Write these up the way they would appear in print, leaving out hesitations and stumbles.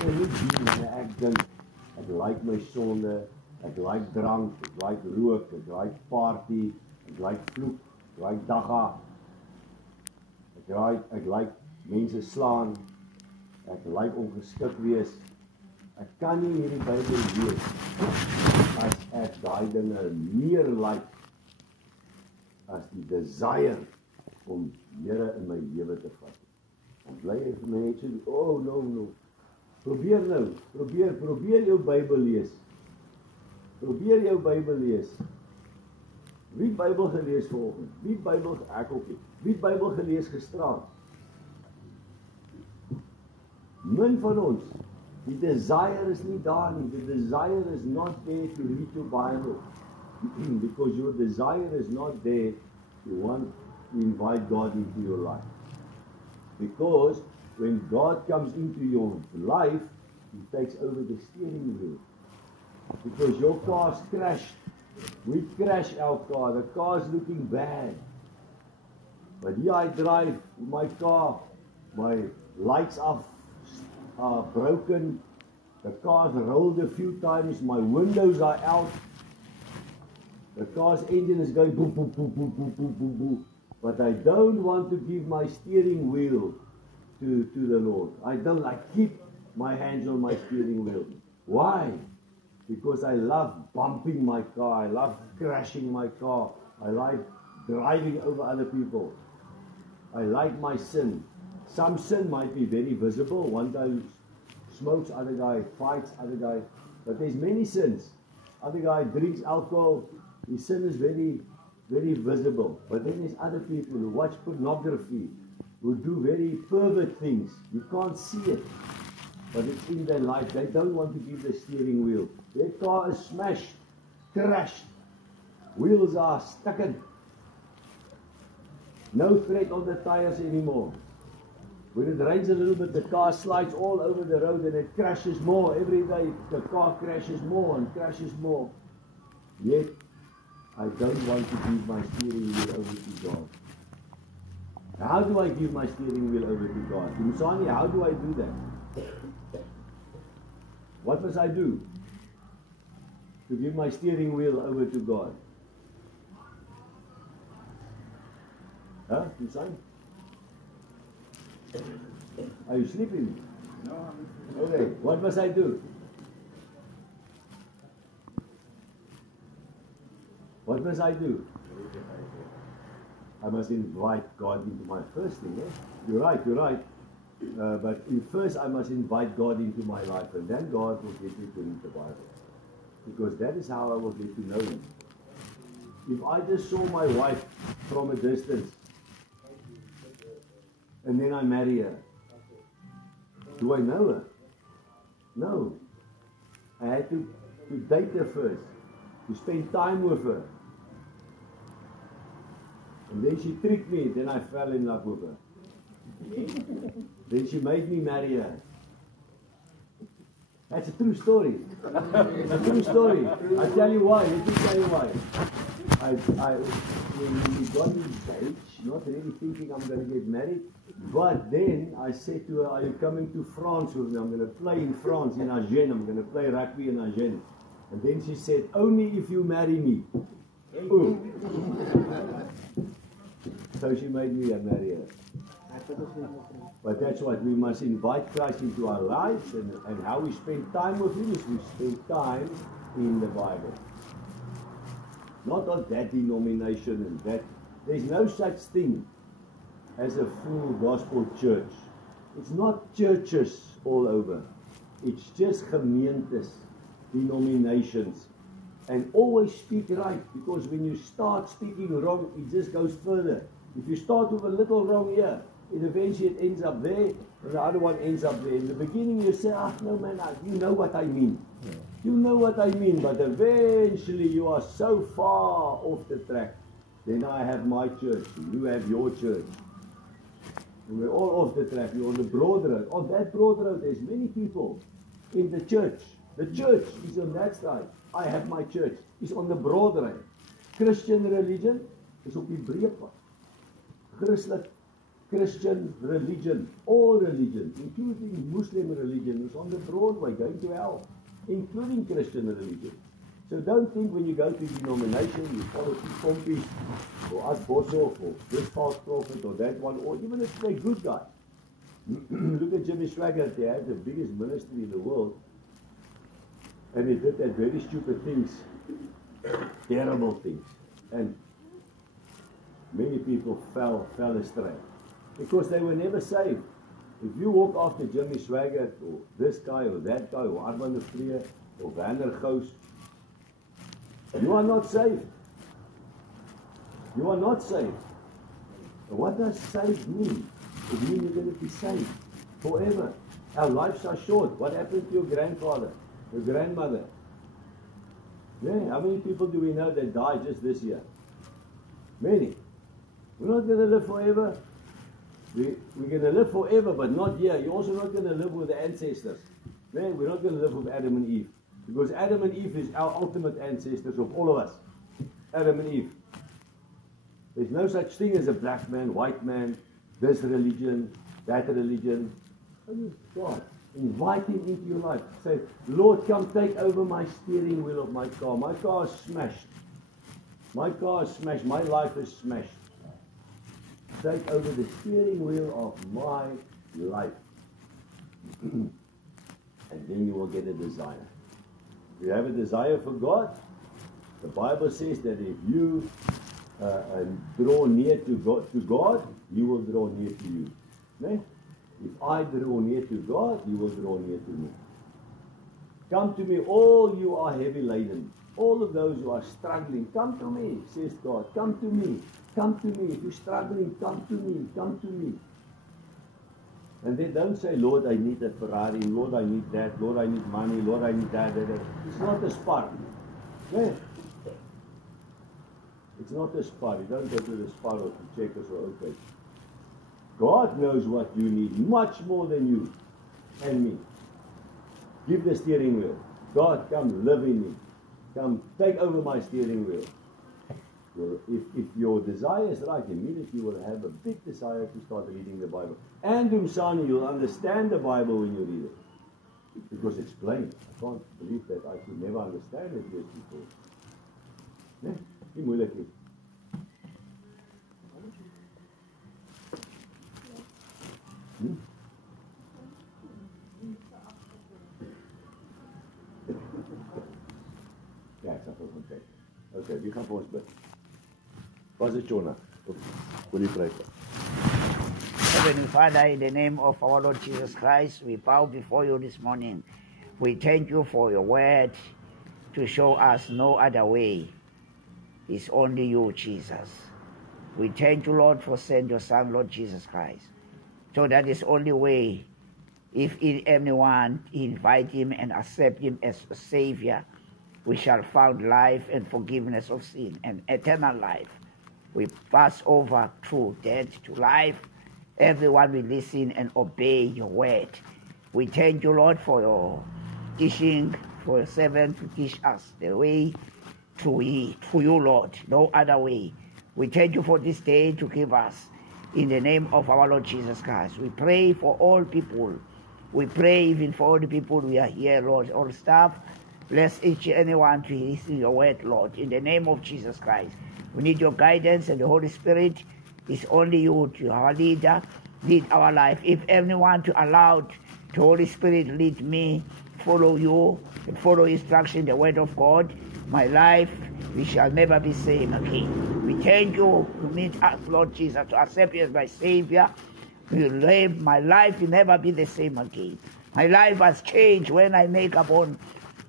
dinge nie doen en ek dink, ek like my sonde, ek like drank, ek like rook, ek like party, ek like vloek, ek like dagga, ek like mense slaan, ek like ongeskik wees. Ek kan nie hierdie Bybel lees as ek daai dinge meer like as die desire om Here in my lewe te vat. Dan bly ek mense, oh no. Probeer jou Bybel lees. Probeer jou Bybel lees. Wie het Bybel gelees vanoggend? Wie het Bybel, ek ook nie. Wie het Bybel gelees gisteraand? Min van ons. Die desire is nie daar nie. The desire is not there to read your Bible. Because your desire is not there to want to invite God into your life. Because when God comes into your life, He takes over the steering wheel. Because your car's crashed. We crash our car. The car's looking bad. But here I drive my car. My lights are broken. The car's rolled a few times. My windows are out. The car's engine is going boom, boom, boom, boom, boom, boom, boom, boom. But I don't want to give my steering wheel to the Lord. I keep my hands on my steering wheel. Why? Because I love bumping my car. I love crashing my car. I like driving over other people. I like my sin. Some sin might be very visible. One guy smokes, other guy fights, other guy. But there's many sins. Other guy drinks alcohol. His sin is very, very visible. But then there's other people who watch pornography, who do very pervert things. You can't see it. But it's in their life. They don't want to give the steering wheel. Their car is smashed, crashed. Wheels are stuck in. No tread on the tires anymore. When it rains a little bit, the car slides all over the road and it crashes more. Every day the car crashes more and crashes more. Yet, I don't want to give my steering wheel over to God. How do I give my steering wheel over to God? Musani, how do I do that? What must I do to give my steering wheel over to God? Huh? Musani? Are you sleeping? No. Okay, what must I do? What must I do? I must invite God into my first thing. Eh? You're right. But first I must invite God into my life, and then God will get me to read the Bible. Because that is how I will get to know Him. If I just saw my wife from a distance, and then I marry her, do I know her? No. I had to date her first, to spend time with her. And then she tricked me, then I fell in love with her. Then she made me marry her. That's a true story. It's a true story. I tell you why. Let me tell you why. When we got engaged, not really thinking I'm going to get married, but then I said to her, are you coming to France with me? I'm going to play in France, in Agen. I'm going to play rugby in Agen. And then she said, only if you marry me. Ooh. So she made me marry her. But that's what we must invite Christ into our lives, and how we spend time with Him is we spend time in the Bible. Not of that denomination and that. There's no such thing as a full gospel church. It's not churches all over. It's just gemeentes, denominations. And always speak right, because when you start speaking wrong, it just goes further. If you start with a little wrong here, and eventually it ends up there, and the other one ends up there. In the beginning you say, no man, you know what I mean. Yeah. You know what I mean, but eventually you are so far off the track. Then I have my church, and you have your church. And we're all off the track. You're on the broad road. On that broad road, there's many people in the church. The church is on that side. I have my church. It's on the broad road. Christian religion is op die breë pad. Christelijk Christian religion, all religions, including Muslim religion, is on the Broadway going to hell, including Christian religion. So don't think when you go to denomination, you follow Pompey or us Boshoff or this false prophet or that one, or even if they're good guys. Look at Jimmy Swaggart, they had the biggest ministry in the world, and he did that very stupid things, terrible things, and many people fell astray because they were never saved. If you walk after Jimmy Swaggart or this guy or that guy or Armand de Vlier or Werner Gous, you are not saved. You are not saved. And what does saved mean? It means you're going to be saved forever. Our lives are short. What happened to your grandfather, your grandmother? Yeah, how many people do we know that died just this year? Many. We're not going to live forever. We're going to live forever, but not here. You're also not going to live with the ancestors. Man, we're not going to live with Adam and Eve. Because Adam and Eve is our ultimate ancestors of all of us. Adam and Eve. There's no such thing as a black man, white man, this religion, that religion. God, invite him into your life. Say, Lord, come take over my steering wheel of my car. My car is smashed. My car is smashed. My life is smashed. Take over the steering wheel of my life. And then you will get a desire. If you have a desire for God, the Bible says that if you draw near to God, He will draw near to you. No? If I draw near to God, He will draw near to me. Come to me, all you are heavy laden. All of those who are struggling, come to me, says God. Come to me. Come to me. If you're struggling, come to me. Come to me. And they don't say, Lord, I need a Ferrari. Lord, I need that. Lord, I need money. Lord, I need that. It's not a Spar. Yeah. It's not a Spar. You don't go to the Spar or to Checkers or OK. God knows what you need much more than you and me. Give the steering wheel. God, come live in me. Come take over my steering wheel. If your desire is right, immediately you will have a big desire to start reading the Bible. And Umsani, you'll understand the Bible when you read it. Because it's plain. I can't believe that I could never understand it years before. Nee, nie moeilik nie. Ja, ek sal vir ons kyk. Okay, wie gaan vir ons bid? Was it Jonah? Will you pray for? Heavenly Father, in the name of our Lord Jesus Christ, we bow before you this morning. We thank you for your word to show us no other way. It's only you, Jesus. We thank you, Lord, for sending your Son, Lord Jesus Christ. So that is the only way. If anyone invite him and accept him as a Savior, we shall find life and forgiveness of sin and eternal life. We pass over through death to life. Everyone will listen and obey your word. We thank you, Lord, for your teaching, for your servant to teach us the way through you, Lord, no other way. We thank you for this day to give us in the name of our Lord Jesus Christ. We pray for all people. We pray even for all the people we are here, Lord, all staff. Bless each and anyone to listen to your word, Lord, in the name of Jesus Christ. We need your guidance, and the Holy Spirit is only you, to our leader, lead our life. If anyone to allow the Holy Spirit lead me, follow you, and follow instruction, the word of God, my life, we shall never be same again. We thank you to meet us, Lord Jesus, to accept you as my Savior. My life will never be the same again. My life has changed when I make upon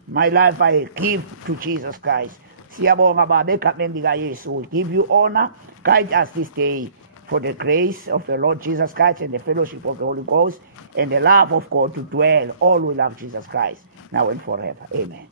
my life I give to Jesus Christ. Siyabonga Baba, kapmendiga Yesu. We give you honor. Guide us this day for the grace of the Lord Jesus Christ and the fellowship of the Holy Ghost and the love of God to dwell. All who love Jesus Christ, now and forever. Amen.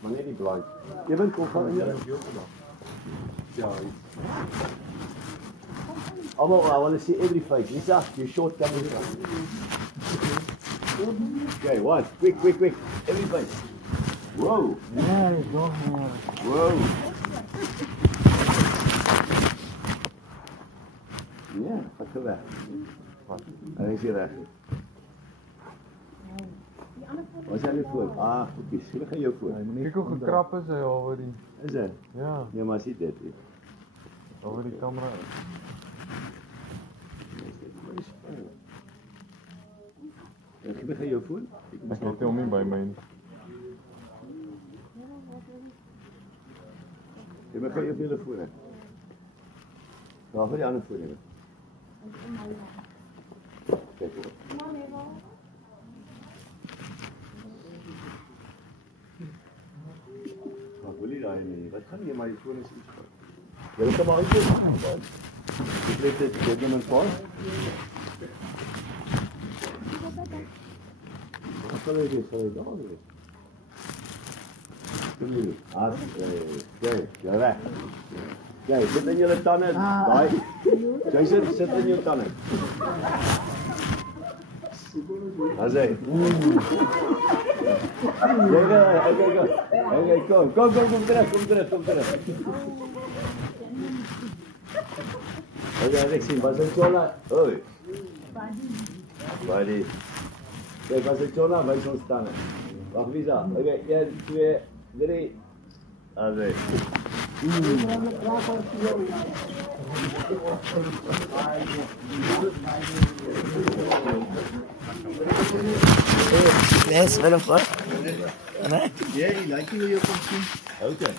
Maar net niet blind. Je bent gewoon van hier. Ja, Almal, I want to see every face. Lisa, your short camera. Okay, one. Quick. Every face. Whoa. Whoa. Ja, wat geweldig. Hij is hier weg. Wat zijn er voor? Ah, goed. We gaan jou voor. Kijk hoe gekrap is hy over die... Is het? Ja, Ja, maar ziet dit. over die camera. We gaan jou voor. Ek het hom nie by my nie. We gaan jou veel voor. Waar gaan die ander voor? Kijk hoor. Wat wil je daar mee? Wat gaan je maar je voor eens iets van? Wil ik hem al uitdoen? Ik leg dit in mijn pas. Wat zal ik dit? Zal ik dat doen? Kom hier. Kijk, ja weg. Kijk, zit in jullie tanden. Jason, zit in je tanden. Azai. Oké, kom terug. Oké, Alexie, was het Jola? Hoi. Buddy. Kijk, was het Jola? Wij zullen staan. Wacht, wie is dat? Oké, 1, 2, 3. Azai. Yes, well, of course. Yeah, you like it when you come see? Okay.